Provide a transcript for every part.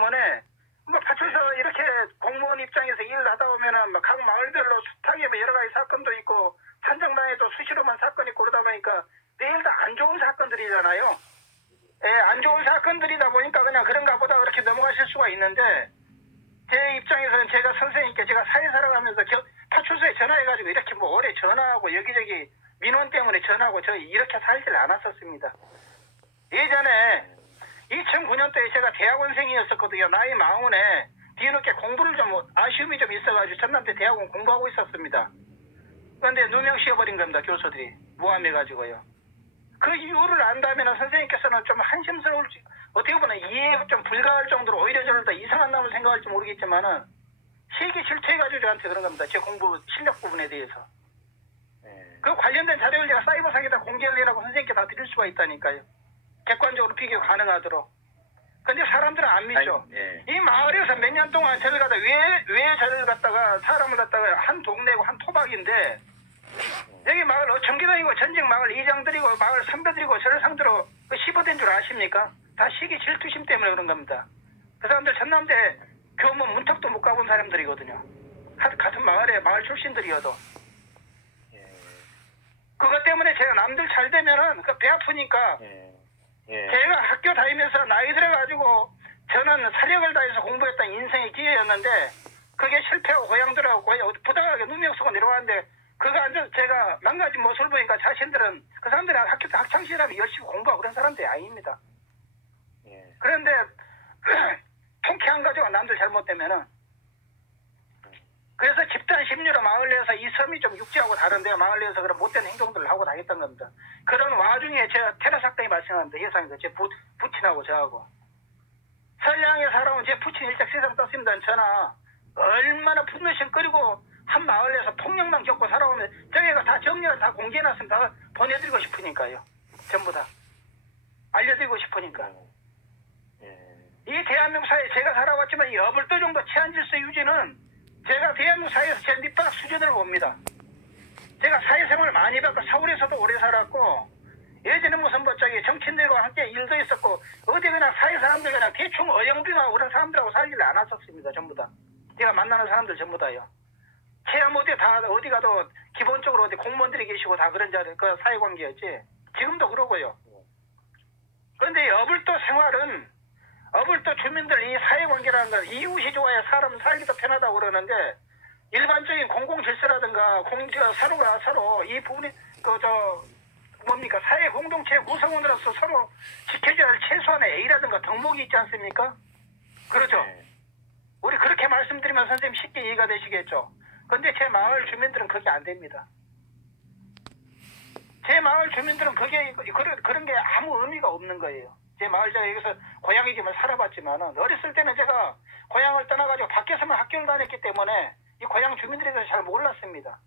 때문에 뭐 파출소 이렇게 공무원 입장에서 일을 하다 보면은 뭐 각 마을별로 숱하게 뭐 여러 가지 사건도 있고 산정당에도 수시로만 사건이 있고 그러다 보니까 매일 다 안 좋은 사건들이잖아요. 예, 안 좋은 사건들이다 보니까 그냥 그런가 보다 그렇게 넘어가실 수가 있는데 제 입장에서는 제가 선생님께 제가 사회 살아가면서 파출소에 전화해가지고 이렇게 뭐 오래 전화하고 여기저기 민원 때문에 전화하고 저 이렇게 살질 않았었습니다. 예전에 2009년도에 제가 대학원생이었었거든요. 나이 40에 뒤늦게 공부를 좀 아쉬움이 좀 있어가지고 전남대 대학원 공부하고 있었습니다. 그런데 누명 씌워버린 겁니다. 교수들이 모함해가지고요. 그 이유를 안다면 선생님께서는 좀 한심스러울지 어떻게 보면 이해 좀 불가할 정도로 오히려 저를 더 이상한 놈을 생각할지 모르겠지만은 실기 실투해가지고 저한테 그런 겁니다. 제 공부 실력 부분에 대해서. 그 관련된 자료를 제가 사이버상에다 공개를 해라고 선생님께 다 드릴 수가 있다니까요. 객관적으로 비교 가능하도록. 근데 사람들은 안 믿죠. 이 마을에서 몇 년 동안 저를 갖다 왜 저를 갖다가 사람을 갖다가 한 동네고 한 토박인데 여기 마을 청계동이고 전직 마을 이장들이고 마을 선배들이고 저를 상대로 그 씹어댄 줄 아십니까? 다 시기 질투심 때문에 그런 겁니다. 그 사람들 전남대 교문 문턱도 못 가본 사람들이거든요. 같은 마을 출신들이어도. 그것 때문에 제가 남들 잘 되면은 그 배 아프니까 제가 학교 다니면서 나이 들어가지고 저는 사력을 다해서 공부했던 인생의 기회였는데 그게 실패하고 고향들하고 부당하게 누명 쓰고 내려왔는데 그거 앉아서 제가 망가진 모습을 보니까 자신들은 그 사람들이 학교 때 학창시절에 열심히 공부하고 그런 사람들이 아닙니다. 그런데 통쾌 한 가지가 남들 잘못되면은 그래서 집단 심리로 마을 내에서 이 섬이 좀 육지하고 다른데요. 마을 내에서 그런 못된 행동들을 하고 다녔던 겁니다. 그런 와중에 제가 테러 사건이 발생합니다. 예상에서 제 부친하고 저하고. 서양에 살아온 제 부친 일찍 세상 떴습니다. 저나 얼마나 분노심 끓이고 한 마을 내에서 폭력만 겪고 살아오면 저희가 다 정리를 다 공개해놨습니다. 다 보내드리고 싶으니까요. 전부 다. 알려드리고 싶으니까. 이 대한민국 사회에 제가 살아왔지만 이 어불도 정도 치안 질서 유지는 제가 대한민국 사회에서 제 밑바닥 수준을 봅니다. 제가 사회생활을 많이 받고 서울에서도 오래 살았고 예전에 무슨 뭐 저기 정치인들과 함께 일도 있었고 어디 그냥 사회 사람들 그냥 대충 어영비하고 그런 사람들하고 살지를 않았었습니다. 전부 다. 제가 만나는 사람들 전부 다요. 체험 어디 가도 기본적으로 어디 공무원들이 계시고 다 그런 자리 그 사회관계였지. 지금도 그러고요. 그런데 어불도 생활은 어불도 주민들 이 사회관계라는 건 이웃이 좋아야 사람 살기도 편하다고 그러는데 일반적인 공공질서라든가 서로가 서로 이 부분이 뭡니까 사회 공동체 구성원으로서 서로 지켜줘야 할 최소한의 A라든가 덕목이 있지 않습니까? 그렇죠. 우리 그렇게 말씀드리면 선생님 쉽게 이해가 되시겠죠. 근데 제 마을 주민들은 그게 안 됩니다. 제 마을 주민들은 그런 게 아무 의미가 없는 거예요. 제 마을 제가 여기서 고향이지만 살아봤지만은 어렸을 때는 제가 고향을 떠나가지고 밖에서만 학교를 다녔기 때문에 이 고향 주민들에 대해서 잘 몰랐습니다.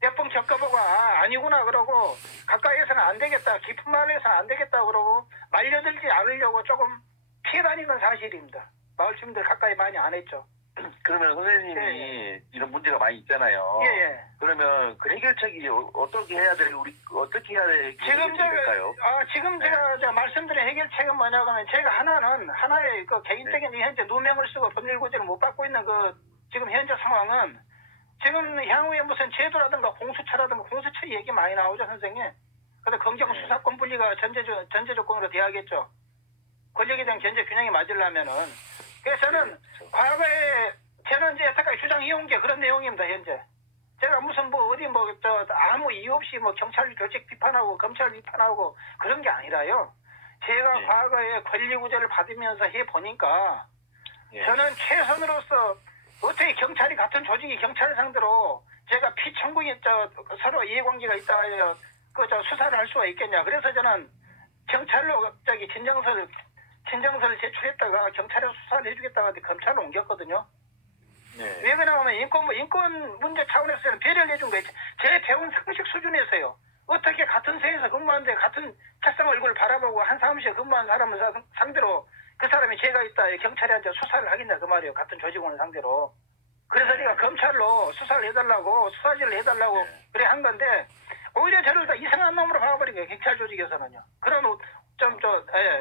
몇 번 겪어보고 아니구나 그러고 가까이에서는 안 되겠다 깊은 마을에서는 안 되겠다 그러고 말려들지 않으려고 조금 피해 다닌 건 사실입니다. 마을 주민들 가까이 많이 안 했죠. 그러면 선생님이 이런 문제가 많이 있잖아요. 그러면 그 해결책이 어떻게 해야 될까요? 지금 제가 말씀드린 해결책은 뭐냐면 제가 하나의 그 개인적인 현재 누명을 쓰고 법률 구제를 못 받고 있는 그 지금 현재 상황은 지금 향후에 무슨 제도라든가 공수처라든가 공수처 얘기 많이 나오죠 선생님. 그래서 검경 수사권 분리가 전제 조건으로 돼야겠죠. 권력에 대한 견제 균형이 맞으려면은. 그래서 저는 과거에 저는 이제 여태까지 주장해온 게 그런 내용입니다. 현재 제가 무슨 아무 이유 없이 경찰 조직 비판하고 검찰 비판하고 그런 게 아니라요. 제가 과거에 권리구제를 받으면서 해보니까 저는 최선으로서 어떻게 경찰이 같은 조직이 경찰을 상대로 제가 피청구에 서로 이해관계가 있다 수사를 할 수가 있겠냐. 그래서 저는 경찰로 진정서를 제출했다가 경찰에 수사를 해주겠다고 하는데 검찰로 옮겼거든요. 왜 그러냐면 인권 문제 차원에서 저는 배려를 해준 거예요. 제 배운 상식 수준에서요. 어떻게 같은 세에서 근무하는데 같은 책상 얼굴을 바라보고 한 사무실에 근무하는 사람을 상대로 그 사람이 죄가 있다 경찰에 앉아 수사를 하겠냐 그 말이에요. 같은 조직원을 상대로. 그래서 제가 검찰로 수사를 해달라고 수사지를 해달라고 그래 한 건데 오히려 저를 다 이상한 놈으로 봐버린 거예요. 경찰 조직에서는요. 그런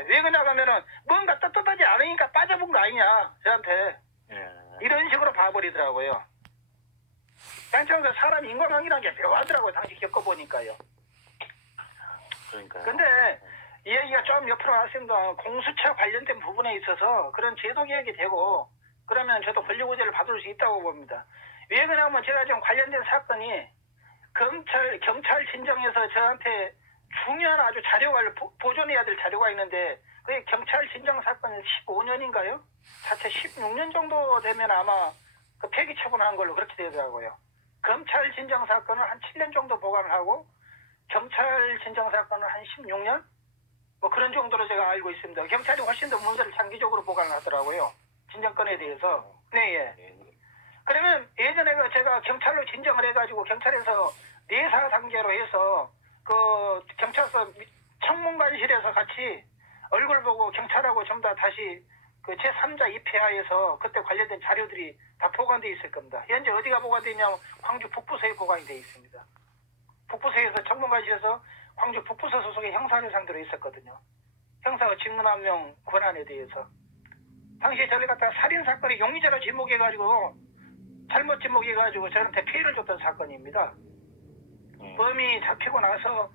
왜 그러냐면은 뭔가 떳떳하지 않으니까 빠져본 거 아니냐 저한테 이런 식으로 봐버리더라고요. 경찰서 사람 인간관계라는 게 묘하더라고요. 당시 겪어보니까요. 그러니까. 근데 이 얘기가 좀 옆으로 왔습니다. 공수처 관련된 부분에 있어서 그런 제도 개혁이 되고 그러면 저도 권력구제를 받을 수 있다고 봅니다. 왜 그러냐면 제가 지금 관련된 사건이 경찰 진정에서 저한테 중요한 아주 자료가 보존해야 될 자료가 있는데 그게 경찰 진정 사건은 15년인가요? 자체 16년 정도 되면 아마 그 폐기 처분한 걸로 그렇게 되더라고요. 검찰 진정 사건은 한 7년 정도 보관을 하고 경찰 진정 사건은 한 16년? 뭐 그런 정도로 제가 알고 있습니다. 경찰이 훨씬 더 문서를 장기적으로 보관을 하더라고요. 진정건에 대해서. 네, 예. 그러면 예전에 제가 경찰로 진정을 해가지고 경찰에서 내사 단계로 해서 그 경찰서 청문관실에서 같이 얼굴 보고 경찰하고 전부 다 다시 그 제3자 입회하에서 그때 관련된 자료들이 다 보관되어 있을 겁니다. 현재 어디가 보관되어 있냐면 광주 북부서에 보관이 되어 있습니다. 북부서에서 청문관실에서 광주 북부서 소속의 형사를 상대로 있었거든요. 형사가 직무남용 권한에 대해서. 당시에 저를 갖다가 살인사건이 용의자로 지목해가지고 잘못 지목해가지고 저한테 피해를 줬던 사건입니다. 범인이 잡히고 나서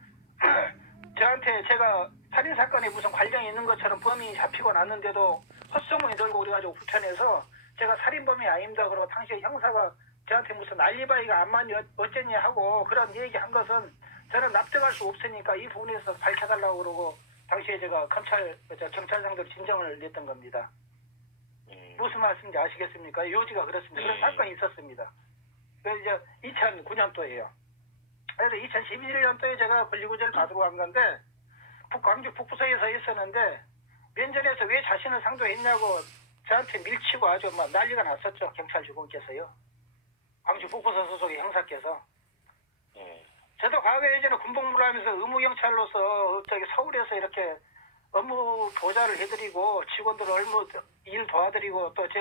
저한테 제가 살인사건에 무슨 관련이 있는 것처럼 범인이 잡히고 났는데도 헛소문이 돌고 그래가지고 불편해서 제가 살인범이 아닙니다. 그러고 당시에 형사가 저한테 무슨 알리바이가 안 맞니 어쩌니 하고 그런 얘기한 것은 저는 납득할 수 없으니까 이 부분에서 밝혀달라고 그러고 당시에 제가 경찰상대로 진정을 냈던 겁니다. 무슨 말씀인지 아시겠습니까? 요지가 그렇습니다. 그런 사건이 있었습니다. 그래서 이제 2009년도에요. 그래서 2011년도에 제가 권리구제를 받으러 간 건데 광주 북부서에서 있었는데 면전에서 왜 자신을 상도했냐고 저한테 밀치고 아주 막 난리가 났었죠. 경찰 주공께서요. 광주 북부서 소속의 형사께서. 저도 과거에 예전에 군복무를 하면서 의무경찰로서 서울에서 이렇게 업무 보좌를 해드리고 직원들 업무 일 도와드리고 또 제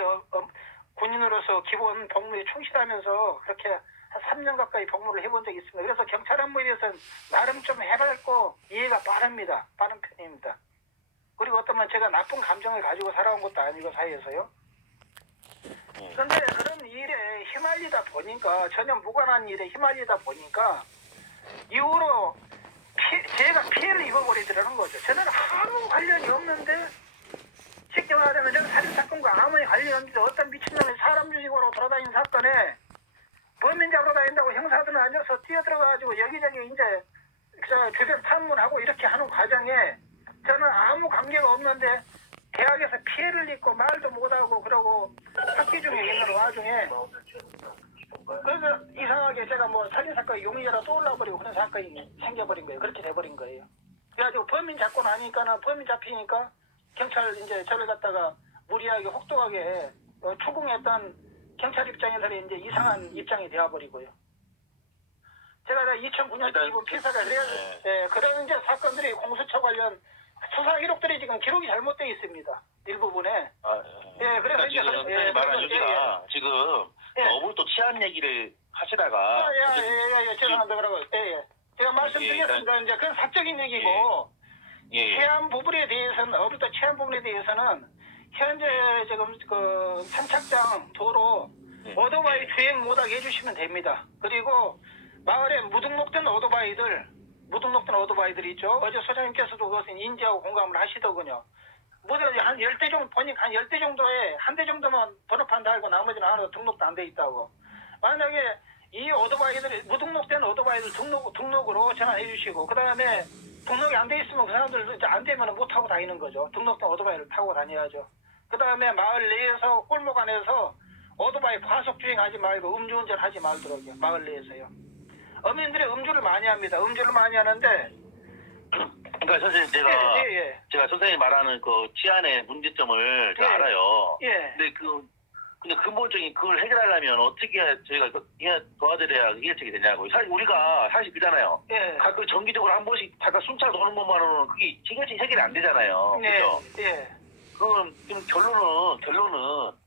군인으로서 기본 복무에 충실하면서 그렇게 한 3년 가까이 복무를 해본 적이 있습니다. 그래서 경찰 업무에 대해서는 나름 좀 해맑고 이해가 빠릅니다. 빠른 편입니다. 그리고 어쩌면 제가 나쁜 감정을 가지고 살아온 것도 아니고 사이에서요. 그런데 그런 일에 휘말리다 보니까 전혀 무관한 일에 휘말리다 보니까 이후로 제가 피해를 입어버리더라는 거죠. 저는 아무 관련이 없는데 쉽게 말하자면 저는 살인사건과 아무 관련이 없는데 어떤 미친놈이 사람 죽이고 돌아다니는 사건에 범인 잡으러 다닌다고 형사들은 앉아서 뛰어들어가지고 여기저기 이제 주변 탐문하고 이렇게 하는 과정에 저는 아무 관계가 없는데 대학에서 피해를 입고 말도 못하고 그러고 학기 중에 있는 와중에 그래서 이상하게 제가 뭐 살인사건 용의자로 떠올라버리고 그런 사건이 생겨버린 거예요. 그렇게 돼버린 거예요. 그래가지고 범인 잡고 나니까는 범인 잡히니까 경찰 이제 저를 갖다가 무리하게 혹독하게 추궁했던 경찰 입장에서는 이제 이상한 입장이 되어버리고요. 제가 2009년에 이번 피사가 그런 이제 사건들이 공수처 관련 수사 기록들이 지금 기록이 잘못되어 있습니다. 일부분에. 그래서 지금 선생님 말한 여기가 지금 너무 또 치안 얘기를 하시다가 죄송합니다. 그러고 제가 말씀드렸습니다. 이제 그건 사적인 얘기고 치안 부분에 대해서는 어부터 치안 부분에 대해서는 현재 지금 그 선착장 도로 오토바이 주행 못하게 해주시면 됩니다. 그리고 마을에 무등록된 오토바이들이 있죠. 어제 소장님께서도 그것은 인지하고 공감을 하시더군요. 모두 한 10대 정도 보니까 한 10대 정도에 한 대 정도만 번호판 달고 나머지는 하나도 등록도 안 돼 있다고. 만약에 이 오토바이들 무등록된 오토바이들 등록으로 전화해 주시고 그 다음에 등록이 안 돼 있으면 그 사람들 이제 안 되면 못 타고 다니는 거죠. 등록된 오토바이를 타고 다녀야죠. 그 다음에 마을 내에서 골목 안에서 오토바이 과속 주행하지 말고 음주운전 하지 말도록요. 마을 내에서요. 어민들이 음주를 많이 합니다. 음주를 많이 하는데 그러니까 선생님 제가 선생님 말하는 그 치안의 문제점을 다 알아요. 근데 근데 근본적인 그걸 해결하려면 어떻게 저희가 도와드려야 해결책이 되냐고요. 사실 우리가 그잖아요. 가끔 정기적으로 한 번씩 잠깐 순찰 도는 것만으로는 그게 해결이 안 되잖아요. 그죠? 그럼 지금 결론은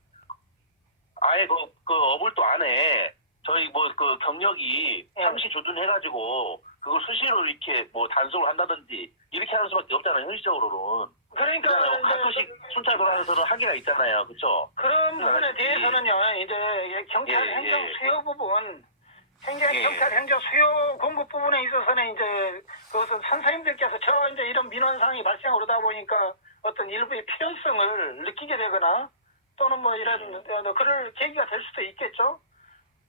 아예 그 어불도 안에 저희 뭐 그 경력이 예. 상시 조준해가지고 그걸 수시로 이렇게 뭐 단속을 한다든지 이렇게 하는 수밖에 없잖아요. 현실적으로는. 그러니까 그렇잖아요. 가끔씩 순찰 돌아가서는 한계가 있잖아요. 그렇죠? 그런 부분에 대해서는요, 이제 경찰 예, 행정 예. 수요 부분, 예. 경찰 행정 수요 공급 부분에 있어서는 이제 그것은 선생님들께서 저 이제 이런 민원 사항이 발생하다 보니까 어떤 일부의 필요성을 느끼게 되거나 또는 뭐 이런 그럴 계기가 될 수도 있겠죠.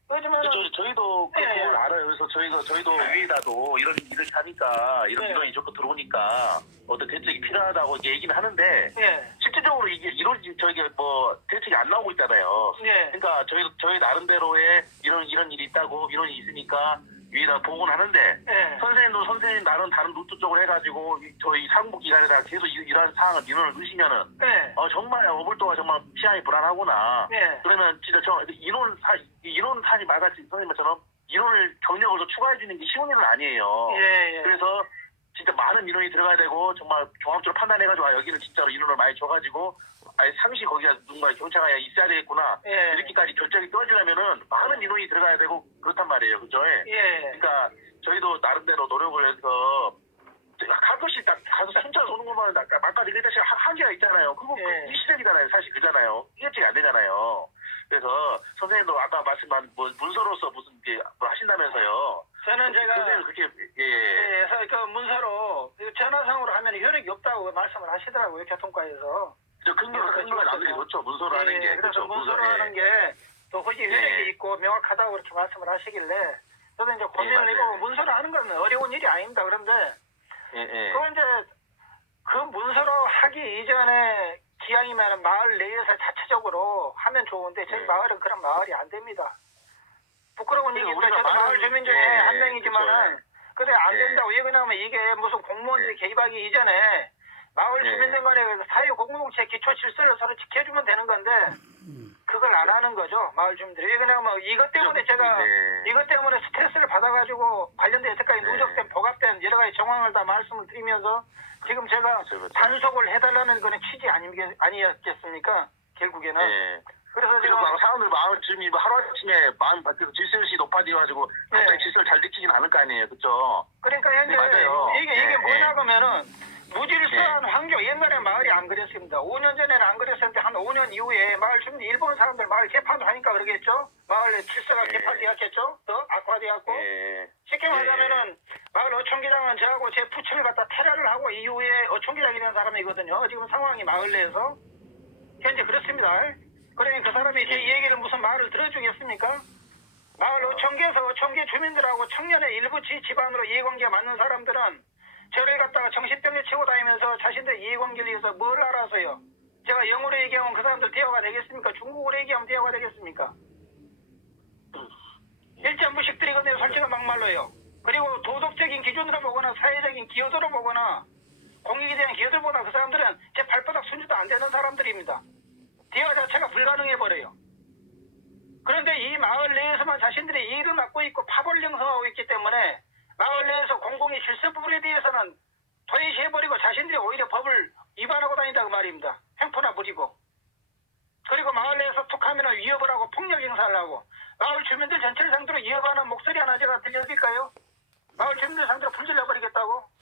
하지만 저희도 그 예. 부분을 알아요. 그래서 저희도 위에다도 이렇게 하니까 이런 예. 민원이 자꾸 들어오니까 어떤 대책이 필요하다고 이제 얘기는 하는데 예, 실질적으로 이게 저희가 뭐 대책이 안 나오고 있잖아요. 예, 그러니까 저희 나름대로의 이런 일이 있다고 민원이 있으니까 위에다 보고는 하는데 예. 선생님도 선생님 나름 다른 루트 쪽으로 해가지고 저희 상부기관에다 계속 이런 사항을 민원을 넣으시면은 예. 정말 어불도가 정말 피안이 불안하구나. 예. 그러면 진짜 이론 사지 마다 선생님처럼 이론을 경력을 더 추가해 주는 게 쉬운 일은 아니에요. 예, 예. 그래서 진짜 많은 민원이 들어가야 되고 정말 종합적으로 판단해가지고 여기는 진짜로 인원을 많이 줘가지고 상시 거기가 누군가 경찰관이 있어야 되겠구나. 예. 이렇게까지 결정이 떨어지려면은 많은 인원이 들어가야 되고 그렇단 말이에요. 그죠? 예. 그러니까 저희도 나름대로 노력을 해서 가끔씩 가서 순찰 오는 것만 막까지 일단 한계가 있잖아요. 그거 예. 일시적이잖아요. 사실 그잖아요. 이해증이 안 되잖아요. 그래서 선생님도 아까 말씀한 뭐 문서로서 무슨 게 뭐 하신다면서요. 저는 제가 선생님 그렇게 예, 그래서 그 문서로 전화상으로 하면 효력이 없다고 말씀을 하시더라고요. 교통과에서. 근거가 남들이 그렇죠. 문서로 하는 게 그래서 그렇죠. 문서로 하는 게 또 혹시 효력이 있고 명확하다고 그렇게 말씀을 하시길래 저도 이제 고민을 해보고 문서로 하는 건 어려운 일이 아닙니다. 그런데 그건 이제 그 문서로 하기 이전에 기왕이면 마을 내에서 자체적으로 하면 좋은데 저희 마을은 그런 마을이 안 됩니다. 부끄러운 얘기인데 저도 마을 주민 중에 한 명이지만은 근데 안 된다고. 왜 그러냐면 이게 무슨 공무원들이 개입하기 이전에 마을 주민들 간에 사회 공동체 기초 질서를 서로 지켜주면 되는 건데 그걸 안 하는 거죠. 마을 주민들이. 왜 그러냐면 이것 때문에 제가 이것 때문에 스트레스를 받아가지고 관련된 여태까지 누적된 보갑된 여러 가지 정황을 다 말씀을 드리면서 지금 제가 단속을 해달라는 거는 취지 아니었겠습니까? 결국에는. 그래서 지금 사람들 마을 주민이 하루아침에 마음 바뀌어서 질서이 높아져가지고 갑자기 질서를 잘 지키진 않을 거 아니에요. 그렇죠? 그러니까 현재 맞아요. 이게 뭐냐 그러면은 무질서한 환경. 옛날에 마을이 안 그랬습니다. 5년 전에는 안 그랬었는데 한 5년 이후에 마을 주민 일본 사람들 마을 개판을 하니까 그러겠죠. 마을의 질서가 개판되었겠죠. 더 악화되었고 쉽게 말하면은 마을 어촌기장은 저하고 제 부친을 갖다 테러를 하고 이후에 어촌기장이라는 사람이거든요. 지금 상황이 마을 내에서 현재 그렇습니다. 그러니까 그 사람이 제 얘기를 무슨 말을 들어주겠습니까? 마을 어촌계에서 어촌계 주민들하고 청년의 일부 집안으로 이해관계가 맞는 사람들은 저를 갖다가 정신병에 치고 다니면서 자신들 이해관계를 위해서 뭘 알아서요? 제가 영어로 얘기하면 그 사람들 대화가 되겠습니까? 중국어로 얘기하면 대화가 되겠습니까? 일점부식들이 근데 솔직히 막말로요. 그리고 도덕적인 기준으로 보거나 사회적인 기여도로 보거나 공익에 대한 기여도보다 그 사람들은 제 발바닥 순지도 안 되는 사람들입니다. 대화 자체가 불가능해버려요. 그런데 이 마을 내에서만 자신들의 이익을 맡고 있고 파벌을 형성하고 있기 때문에 마을 내에서 공공의 질서 부분에 대해서는 도외시해버리고 자신들이 오히려 법을 위반하고 다닌다 그 말입니다. 횡포나 부리고. 그리고 마을 내에서 툭 하면 위협을 하고 폭력 행사를 하고 마을 주민들 전체를 상대로 위협하는 목소리 하나 제가 들려드릴까요? 마을 주민들 상대로 불질러버리겠다고?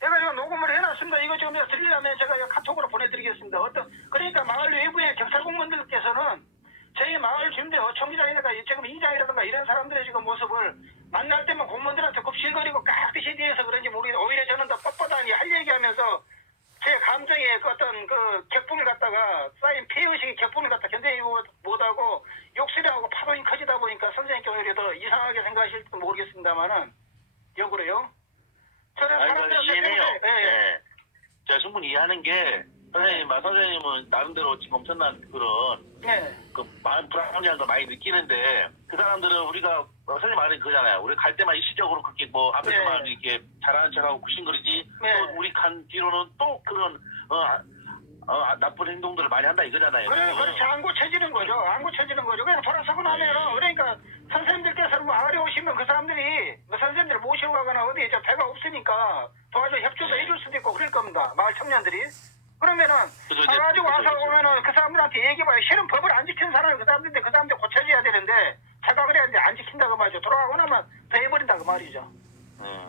제가 지금 녹음을 해놨습니다. 이거 지금 들리려면 제가 카톡으로 보내드리겠습니다. 그러니까 마을 외부의 경찰 공무원들께서는 저희 마을 주민들 어촌기장이라든가 지금 이장이라든가 이런 사람들의 지금 모습을 만날 때만 공무원들한테 굽실거리고 깍듯이 뒤에서 그런지 모르겠는데 오히려 저는 더 뻣뻣하니 할 얘기하면서 제 감정의 어떤 그 격분을 갖다가 쌓인 피해의식의 격분을 갖다 견뎌내지 못하고 욕설하고 파동이 커지다 보니까 선생님께 오히려 더 이상하게 생각하실지도 모르겠습니다만은 역으로요. 이해해요. 제가 충분히 이해하는 게 선생님은 나름대로 지금 엄청난 그런 그 마음 불안감을 많이 느끼는데 그 사람들은 우리가 선생님 말은 그거잖아요. 우리 갈 때만 일시적으로 그렇게 뭐 앞에서만 이렇게 잘하는 척하고 굽신거리지 또 우리 간 뒤로는 또 그런 나쁜 행동들을 많이 한다 이거잖아요. 그렇지. 안 고쳐지는 거죠. 안 고쳐지는 거죠. 그냥 돌아서고 나면은 그러니까 선생님들께서 뭐 아래 오시면 그 사람들이 선생님들 모시고 가거나 어디 배가 없으니까 도와줘 협조도 해줄 수도 있고 그럴 겁니다. 마을 청년들이. 그러면은 가가지고 와서 오면은 그 사람들한테 얘기해봐요. 실은 법을 안 지키는 사람이 그 사람들인데 그 사람들 고쳐줘야 안 지킨다고 말이죠. 돌아가고 나면 더 해버린다고 말이죠.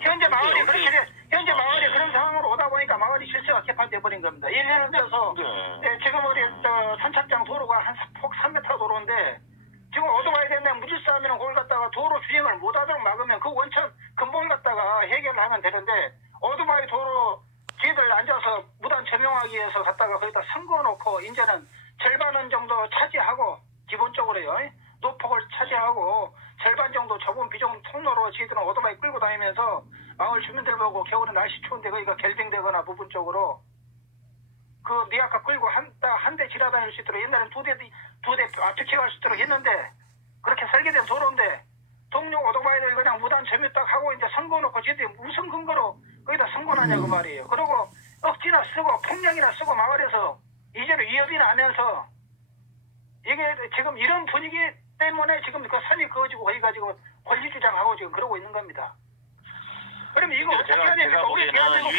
현재 마을이 그렇게 현재 마을이 그런 상황으로 오다 보니까 마을이 실수가 개판돼 버린 겁니다. 예를 들어서 지금 우리 선착장 도로가 폭 3m 도로인데 지금 오토바이 때문에 무질서하면 그걸 갖다가 도로 주행을 못하도록 막으면 그 원천 근본을 갖다가 해결을 하면 되는데 오토바이 도로 지들 앉아서 무단 점용하기 위해서 갖다가 거기다 선거놓고 이제는 절반은 정도 차지하고 기본적으로요 노폭을 차지하고 절반 정도 좁은 비종 통로로 지들은 오토바이 끌고 다니면서 마을 주민들 보고 겨울에 날씨 추운데 거기가 결빙되거나 부분적으로 그 미아카 끌고 한 대 지나다닐 수 있도록 옛날엔 두 대 앞뒤 갈 수 있도록 했는데 그렇게 설계된 도로인데 동료 오토바이들 그냥 무단 점유 딱 하고 이제 선거 놓고 지들이 무슨 근거로 거기다 선거하냐고 말이에요. 그리고 억지나 쓰고 폭력이나 쓰고 마을에서 이제는 위협이나 하면서 이게 지금 이런 분위기 때문에 지금 그 선이 그어지고 거기가 지금 권리 주장하고 지금 그러고 있는 겁니다. 그럼 이거 어떻게 해야 됩니까? 우리 대한민국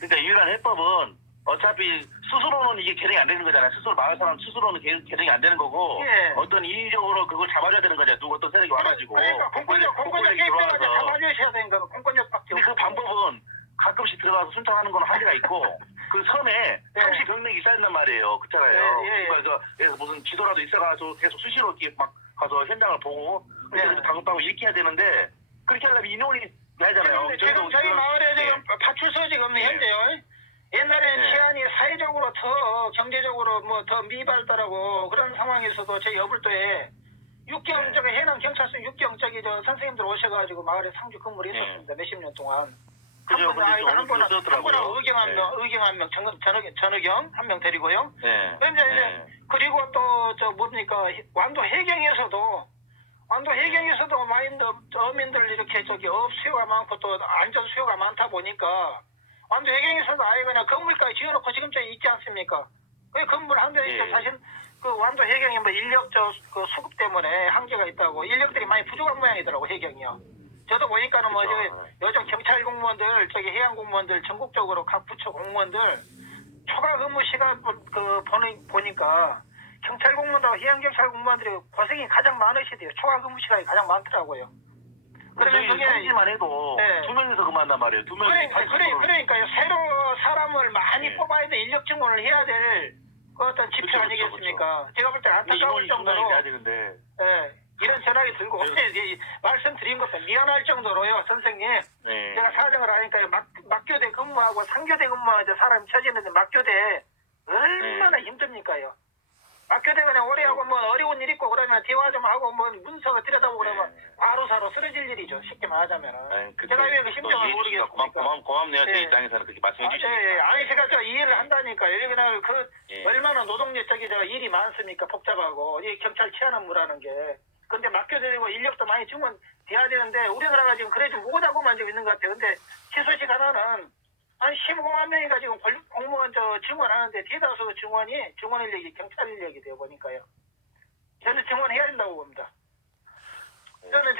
그러니까 유일한 해법은 어차피 스스로는 이게 개량이 안 되는 거잖아요. 스스로 마을 사람 스스로는 개량이 안 되는 거고 어떤 인위적으로 그걸 잡아줘야 되는 거잖아요. 누구 어떤 세력이 와가지고 그러니까 공권력 개입자가 잡아주셔야 되는 거고 공권력밖에 없고. 그 방법은 가끔씩 들어가서 순찰하는 건 한계가 있고 그 섬에 상시 병력이 있어야 된단 말이에요. 그렇잖아요. 그래서 무슨 지도라도 있어가지고 계속 수시로 이렇게 막 가서 현장을 보고 당국하고 이렇게 해야 되는데 그렇게 하려면 인원이 나잖아요. 지금 저희 마을에 지금 파출소 지금 현재요. 옛날에는 치안이 사회적으로 더 경제적으로 뭐 더 미발달하고 그런 상황에서도 제 여불도에 육경 저기 해남 경찰서 육경 저기 저 선생님들 오셔가지고 마을에 상주 근무를 했었습니다. 몇십 년 동안. 한 번 의경 한 명, 전의경 한 명 데리고요. 이제 그리고 또 저 뭡니까 완도 해경에서도 어민들 이렇게 저기 업 수요가 많고 또 안전 수요가 많다 보니까 완도 해경에서도 아예 그냥 건물까지 지어놓고 지금 저기 있지 않습니까? 그 건물 한 대 있고 사실 그 완도 해경이 뭐 인력 그 수급 때문에 한계가 있다고 인력들이 많이 부족한 모양이더라고 해경이요. 저도 보니까는 뭐 요즘 경찰 공무원들 저기 해양 공무원들 전국적으로 각 부처 공무원들 초과 근무 시간 보니까 경찰 공무원하고 해양 경찰 공무원들이 고생이 가장 많으시대요. 초과 근무 시간이 가장 많더라고요. 그러면 그게 통지만 해도 2명이서 근무한단 말이에요. 2명이 그러니까요. 새로 사람을 많이 뽑아야 돼 인력 증원을 해야 될 그 어떤 지표 아니겠습니까? 제가 볼 때 안타까울 정도로 이런 전화기 들고 말씀드린 것도 미안할 정도로요, 선생님. 제가 사정을 하니까 막교대 근무하고 상교대 근무하는 사람이 처지는데 막교대 얼마나 힘듭니까요? 막교대 그냥 오래 하고 뭐 어려운 일 있고 그러면 대화 좀 하고 뭐 문서가 들여다보고 그러면 바로바로 쓰러질 일이죠. 쉽게 말하자면은. 제가 왜 그 심정을 모르겠습니까? 고맙네요. 제 입장에서는 그렇게 말씀해 주시니까. 아니 제가 저 이해를 한다니까요. 여기 그냥 얼마나 노동력적인 일이 많습니까? 복잡하고 이 경찰 치안 업무라는 게. 근데 맡겨드리고 인력도 많이 증원돼야 되는데 우리나라가 지금 그래 좀 못하고만 지금 있는 것 같아요. 근데 희소식 하나는 한 15만 명이가 지금 공무원 증원하는데 대다수 증원 인력이 경찰 인력이 되어 보니까요. 저는 증원해야 된다고 봅니다. 저는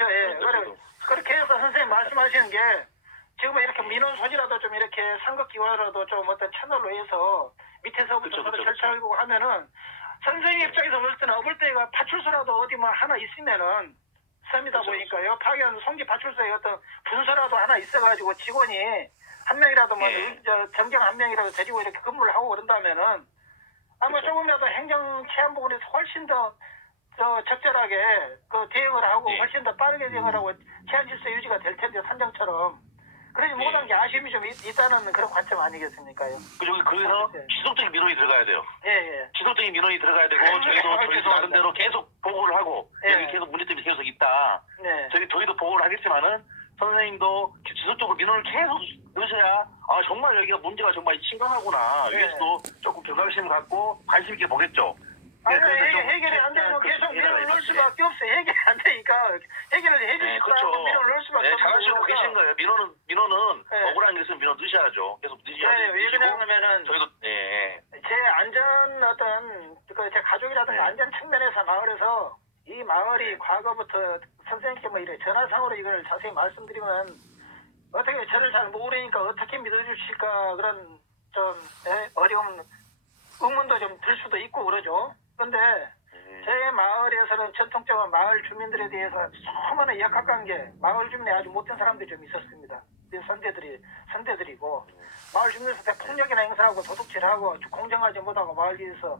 그렇게 해서 선생님 말씀하시는 게 지금 이렇게 민원 소지라도 좀 이렇게 상급기관이라도 좀 어떤 채널로 해서 밑에서부터 서로 절차하고 하면은 선생님 입장에서 볼 때는 어볼 때가 파출소라도 어디 뭐 하나 있으면은 섬이다 보니까요. 파견 송지 파출소에 어떤 분서라도 하나 있어가지고 직원이 한 명이라도 뭐 정경 한 명이라도 데리고 이렇게 근무를 하고 그런다면은 아마 조금이라도 행정 치안 부분에서 훨씬 더 적절하게 그 대응을 하고 훨씬 더 빠르게 대응을 하고 치안 질서 유지가 될 텐데 산정처럼. 그러지 못한 게 아쉬움이 좀 있다는 그런 관점 아니겠습니까요? 그리고 거기서 지속적인 민원이 들어가야 돼요. 지속적인 민원이 들어가야 되고 저희도 나름대로 계속 보고를 하고 여기 계속 문제점이 계속 있다. 저희도 보고를 하겠지만은 선생님도 지속적으로 민원을 계속 넣으셔야 정말 여기가 문제가 정말 심각하구나. 위에서도 조금 경각심을 갖고 관심 있게 보겠죠. 해결이 안 되면 계속 민원을 넣을 수밖에 없어요. 해결이 안 되니까 해결을 해주실 거라고 민원을 넣을 수밖에 없어요. 잘하시고 계신 거예요. 민원은 억울한 게 있으면 민원 넣으셔야죠. 계속 넣으셔야죠. 왜 그러냐면은 저희도 제 안전 제 가족이라든가 안전 측면에서 마을에서 이 마을이 과거부터 선생님께 뭐 이래 전화상으로 이걸 자세히 말씀드리면 어떻게 저를 잘 모르니까 어떻게 믿어주실까 그런 좀 어려운 의문도 좀 들 수도 있고 그러죠. 근데 제 마을에서는 전통적으로 마을 주민들에 대해서 소문에 역학관 계 마을 주민이 아주 못된 사람들이 좀 있었습니다. 선대들이고 마을 주민에서 폭력이나 행사하고 도둑질하고 공정하지 못하고 마을 위에서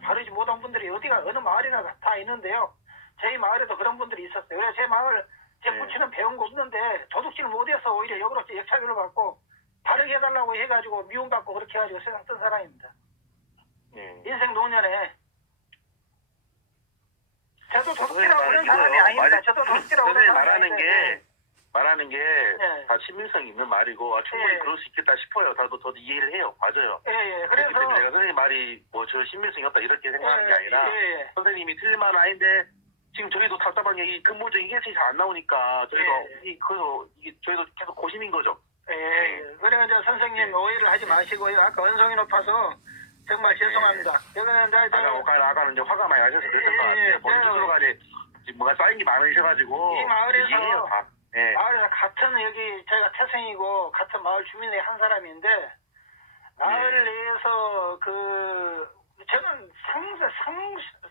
바르지 못한 분들이 어느 마을이나 다 있는데요. 저희 마을에도 그런 분들이 있었어요. 그래서 제 마을 제 부친은 배운 거 없는데 도둑질 못해서 오히려 역으로 역차별을 받고 바르게 해달라고 해가지고 미움받고 그렇게 해가지고 세상 뜬 사람입니다. 인생 노년에 저도 도둑질하고 그런 사람이 아닙니다. 저도 도둑질하고 그런 사람이 아닌데 말하는 게 다 신빙성 있는 말이고 충분히 그럴 수 있겠다 싶어요. 저도 이해를 해요. 맞아요. 그래서 때문에 제가 선생님 말이 뭐 저 신빙성이 없다 이렇게 생각하는 게 아니라 선생님이 틀린 말은 아닌데 지금 저희도 답답한 게 이 근본적인 해석이 잘 안 나오니까 저희가 이게 저희도 계속 고심인 거죠. 그래 이제 선생님 오해를 하지 마시고요. 아까 언성이 높아서 정말 죄송합니다. 아까는 이제 화가 많이 나셔서 그랬던 것 같아요. 본인 스스로가 이제 뭔가 쌓인 게 많으셔가지고 이 마을에서 이해해요 다. 마을에서 같은 여기 저희가 태생이고 같은 마을 주민의 한 사람인데 마을 내에서 저는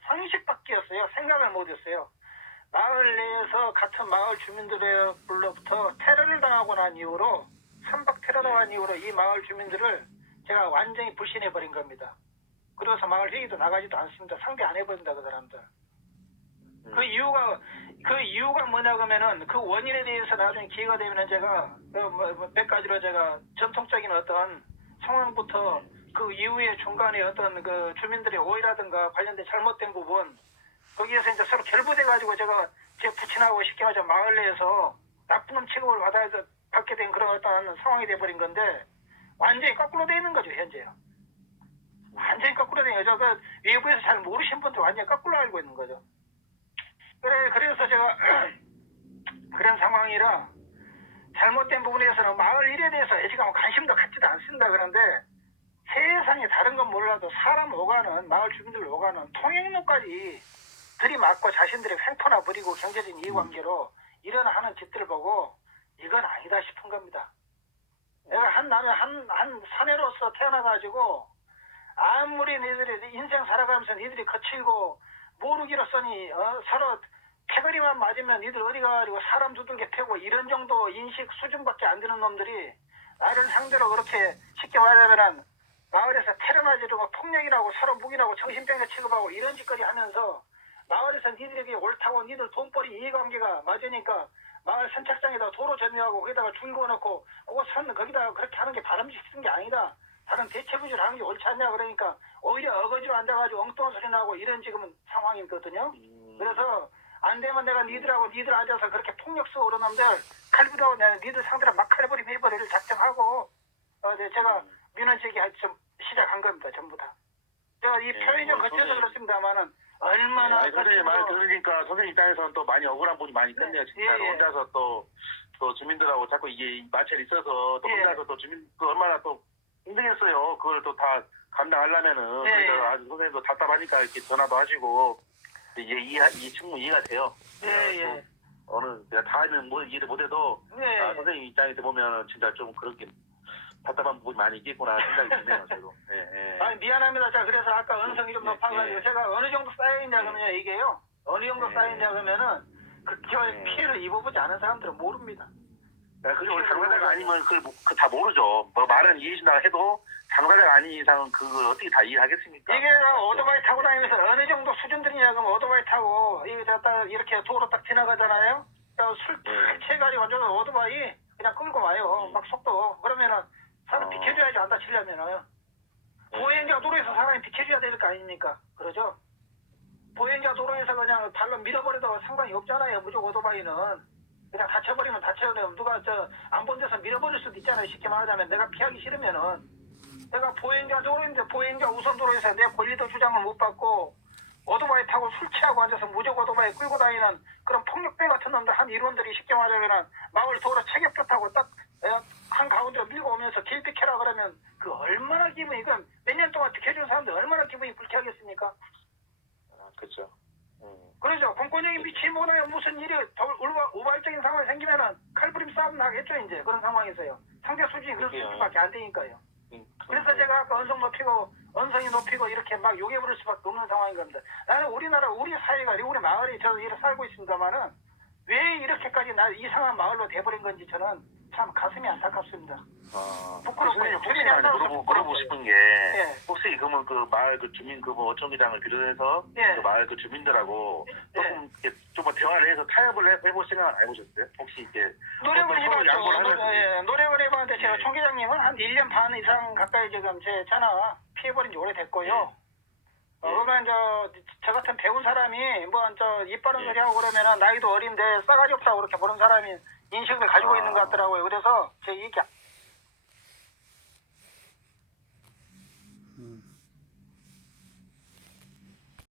상식밖에였어요. 생각을 못했어요. 마을 내에서 같은 마을 주민들로부터 테러를 당하고 난 이후로 선박 테러 당한 이후로 이 마을 주민들을 제가 완전히 불신해버린 겁니다. 그래서 마을 회의도 나가지도 않습니다. 상대 안 해버린다 그 사람들. 그 이유가 뭐냐 그러면은 그 원인에 대해서 나중에 기회가 되면은 제가 몇 가지로 제가 전통적인 어떤 상황부터 그 이후에 중간에 어떤 그 주민들의 오해라든가 관련된 잘못된 부분 거기에서 이제 서로 결부돼 가지고 제가 제 부친하고 쉽게 말하자면 마을 내에서 나쁜 놈 취급을 받게 된 그런 어떤 상황이 돼버린 건데 완전히 거꾸로 돼 있는 거죠 현재. 완전히 거꾸로 된 거죠. 그 외부에서 잘 모르신 분들 완전히 거꾸로 알고 있는 거죠. 그래서 제가 그런 상황이라 잘못된 부분에서는 마을 일에 대해서 애지간하면 관심도 갖지도 않습니다. 그런데 세상에 다른 건 몰라도 사람 오가는 마을 주민들 오가는 통행로까지 들이맞고 자신들의 횡포나 부리고 경제적인 이해관계로 일어나는 짓들을 보고 이건 아니다 싶은 겁니다. 내가 나는 한 사내로서 태어나가지고 아무리 니들이 인생 살아가면서 니들이 거칠고 모르기로서니 서로 패거리만 맞으면 니들 어디 가가지고 사람 두들겨 패고 이런 정도 인식 수준밖에 안 되는 놈들이 나를 상대로 그렇게 쉽게 말하자면 마을에서 테러 맞으려고 폭력이라고 서로 무기라고 정신병자 취급하고 이런 짓거리 하면서 마을에서 니들에게 옳다고 니들 돈벌이 이해관계가 맞으니까 마을 선착장에다 도로 점유하고 거기다가 줄 그어놓고 그거 선 거기다가 그렇게 하는 게 바람직한 게 아니다. 다른 대체부질 하는 게 옳지 않냐 그러니까 오히려 어거지로 앉아가지고 엉뚱한 소리 나고 이런 지금은 상황이거든요. 그래서 안 되면 내가 니들 앉아서 그렇게 폭력 쓰고 그런 놈들 칼부리하고 내가 니들 상대로 막 칼부림 해버리를 작정하고 제가 민원제기 좀 시작한 겁니다. 전부 다. 제가 이 표현이 좀 거쳐서 그렇습니다만은 얼마나 선생님 말 들으니까 선생님 입장에서는 또 많이 억울한 분이 많이 있겠네요. 진짜 혼자서 또 주민들하고 자꾸 이게 마찰이 있어서 또 혼자서 또 주민 얼마나 또 힘들겠어요. 그걸 또 다 감당하려면은 그래서 아주 선생님도 답답하니까 이렇게 전화도 하시고 충분히 이해가 돼요. 내가 다는 이해를 못해도 선생님 입장에서 보면 진짜 좀 그렇게 답답한 부분이 많이 있겠구나 생각이 드네요. 저도. 아니 미안합니다. 자 그래서 아까 언성이 좀 높아가지고 제가 어느 정도 쌓여있냐 그러면요 이게요. 어느 정도 쌓여있냐 그러면은 피해를 입어보지 않은 사람들은 모릅니다. 그죠. 당사자가 아니면 그걸 다 모르죠. 뭐 말은 이해해준다 해도 당사자가 아닌 이상은 그걸 어떻게 다 이해하겠습니까? 이게 오토바이 타고 다니면서 어느 정도 수준들이냐 그러면 오토바이 타고 이렇게 도로 딱 지나가잖아요. 술 딱 채가지고 완전 오토바이 그냥 끌고 와요. 막 속도. 그러면은 사람 비켜줘야지 안 다치려면은. 보행자 도로에서 사람이 비켜줘야 될 거 아닙니까? 그러죠? 보행자 도로에서 그냥 발로 밀어버려도 상관이 없잖아요. 무조건 오토바이는. 그냥 다쳐버리면 다쳐버리면 누가 안 본 데서 밀어버릴 수도 있잖아요. 쉽게 말하자면 내가 피하기 싫으면은 내가 보행자 도로인데 보행자 우선 도로에서 내 권리도 주장을 못 받고 오토바이 타고 술 취하고 앉아서 무조건 오토바이 끌고 다니는 그런 폭력배 같은 놈들 한 일원들이 쉽게 말하면 마을 도로 체격표 타고 딱 한 가운데로 밀고 오면서 길 비켜라 그러면 그 얼마나 기분이 이건 몇 년 동안 비켜준 사람들 얼마나 기분이 불쾌하겠습니까? 그렇죠. 그러죠. 공권력이 미치 못하면 무슨 일이 우발적인 상황이 생기면은 칼부림 싸움 나겠죠 이제 그런 상황에서요. 상대 수준이 그런 수준밖에 안 되니까요. 그래서 제가 아까 언성 높이고 언성이 높이고 이렇게 막 욕해 부를 수밖에 없는 상황인 겁니다. 나는 우리나라 우리 사회가 우리 마을이 저도 이렇게 살고 있습니다만은 왜 이렇게까지 이상한 마을로 돼버린 건지 저는 참 가슴이 안타깝습니다. 부끄럽고요. 혹시 물어보고 싶은 게 혹시 그러면 그 마을 그 주민 그 어촌리장을 비롯해서 그 마을 그 주민들하고 조금 이렇게 좀 대화를 해서 타협을 해볼 생각은 안 해보셨어요? 혹시 이렇게 노력을 해봤죠. 노력을 해봤는데 제가 예. 총회장님은 한 1년 반 이상 가까이 지금 제 전화 피해버린 지 오래됐고요. 그러면 저 같은 배운 사람이 이빠른 소리 하고 그러면은 나이도 어린데 싸가지 없다고 그렇게 보는 사람이 인식을 가지고 있는 것 같더라고요. 그래서 제 얘기